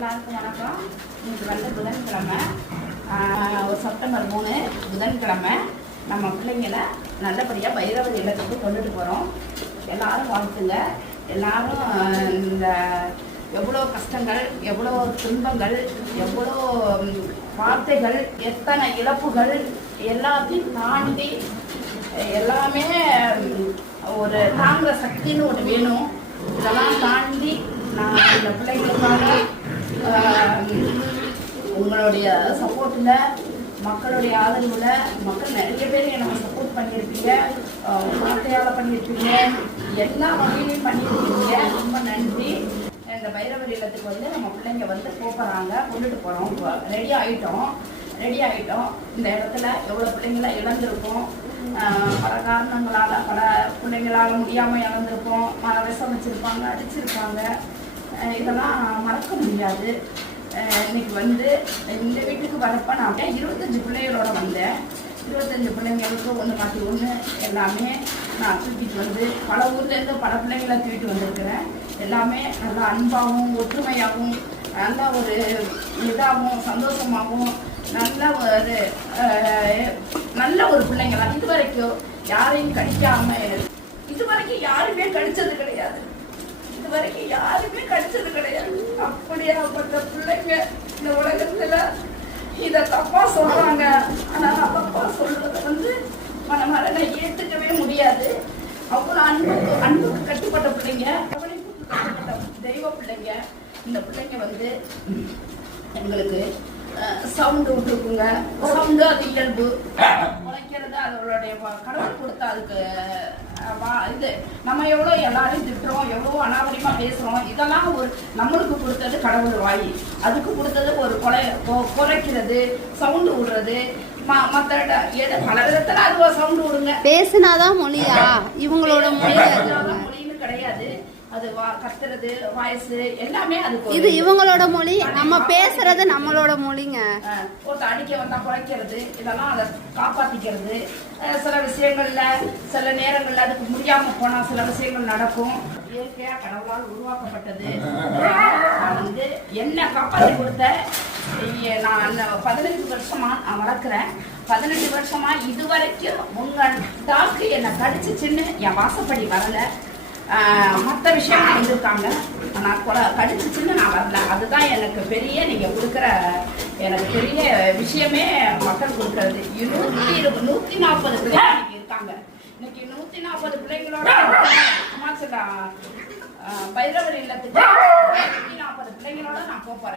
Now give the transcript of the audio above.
எல்லாருக்கும் வணக்கம். இன்னைக்கு வந்து புதன்கிழமை, செப்டம்பர் 3 புதன்கிழமை. நம்ம பிள்ளைங்களை நல்லபடியாக பைரவர் இல்லத்துக்கு கொண்டுட்டு போகிறோம். எல்லாரும் வாழ்த்துங்க. எல்லாரும் இந்த எவ்வளோ கஷ்டங்கள், எவ்வளோ துன்பங்கள், எவ்வளோ வார்த்தைகள், எத்தனை இழப்புகள் எல்லாத்தையும் தாண்டி எல்லாமே ஒரு தாங்குற சக்தின்னு ஒன்று வேணும். இதெல்லாம் தாண்டி நான் இந்த பிள்ளைங்களுக்காக உங்களுடைய சப்போர்ட்டில், மக்களுடைய ஆதரவில், மக்கள் நிறைய பேர் எனக்கு சப்போர்ட் பண்ணியிருப்பீங்க, வார்த்தையால் பண்ணியிருப்பீங்க, எல்லா வகையிலையும் பண்ணியிருக்கீங்க. ரொம்ப நன்றி. இந்த பைரவர் இல்லத்துக்கு வந்து நம்ம பிள்ளைங்க வந்து போகிறாங்க, கொண்டுட்டு போகிறோம். ரெடி ஆகிட்டோம். இந்த இடத்துல எவ்வளோ பிள்ளைங்களை இழந்திருக்கோம். பல காரணங்களால், பல பிள்ளைங்களால் முடியாமல் இழந்திருப்போம். விஷம் வச்சுருப்பாங்க, அடிச்சிருப்பாங்க. இதெல்லாம் மறக்க முடியாது. இன்னைக்கு வந்து இந்த வீட்டுக்கு வரப்போ நான் 25 பிள்ளைகளோட வந்தேன். 25 பிள்ளைங்களுக்கு ஒன்று மாற்றி ஒன்று எல்லாமே நான் தூக்கிட்டு வந்து பல ஊர்லேருந்து பல பிள்ளைங்களை தூக்கிட்டு வந்திருக்கிறேன். எல்லாமே நல்லா அன்பாகவும் ஒற்றுமையாகவும் நல்ல ஒரு இதாகவும் சந்தோஷமாகவும் நல்ல ஒரு பிள்ளைங்களா. இதுவரைக்கும் யாரையும் கடிக்காம, இதுவரைக்கும் யாருமே கடிச்சது கிடையாது. அப்படியாப்பட்ட பிள்ளைங்க இந்த உலகத்துல இத தப்பா சொல்றாங்க. ஆனா தப்பா சொல்றத வந்து மனமார ஏத்துக்கவே முடியாது. அவ்வளவு அன்புக்கு கட்டுப்பட்ட பிள்ளைங்க, கவனிப்புக்கு கட்டுப்பட்ட தெய்வ பிள்ளைங்க. இந்த பிள்ளைங்க வந்து எங்களுக்கு சவுண்டு விட்டுருக்குங்க. சவுண்டு அது இயல்பு. உழைக்கிறது அதோடைய கடவுள் கொடுத்தா. அதுக்கு இது நம்ம எவ்வளோ எல்லாரையும் திட்டுறோம், எவ்வளோ அனாவரியமா பேசுறோம். இதெல்லாம் ஒரு நம்மளுக்கு கொடுத்தது கடவுள் வாய். அதுக்கு கொடுத்தது ஒரு குறைக்கிறது, சவுண்டு விடுறது. மற்ற பல விதத்துல அது சவுண்டு விடுங்க. பேசினாதான் மொழியா? இவங்களோட மொழின்னு கிடையாது. அது கத்துறது, வாய்ஸ் எல்லாமே அது. இது இவங்களோட மொழி, நம்ம பேசுறது நம்மளோட மொழிங்க. ஒருத்த அடிக்க வந்தா குறைக்கிறது, இதெல்லாம் அதை காப்பாத்திக்கிறது. சில விஷயங்கள்ல, சில நேரங்கள்ல அதுக்கு முடியாம போனா சில விஷயங்கள் நடக்கும். இயற்கையா கடவுளால் உருவாக்கப்பட்டது. நான் வந்து என்ன காப்பாற்றி கொடுத்த நான் 18 வருஷமா நான் வளர்க்குறேன். 18 வருஷமா இதுவரைக்கும் உங்க டாக்கு என்னை கடிச்சிச்சுன்னு என் வாசப்படி வரல. மற்ற விஷயம் வந்திருக்காங்க, நான் கடிச்சிச்சுன்னு நான் வரல. அதுதான் எனக்கு பெரிய நீங்க கொடுக்குற எனக்கு பெரிய விஷயமே. மக்கள் கொடுக்கறது 140 பிள்ளைங்க இருக்காங்க. இன்னைக்கு 140 பிள்ளைங்களோட பைரவர் இல்லத்துக்கு 140 பிள்ளைங்களோட நான் போறேன்.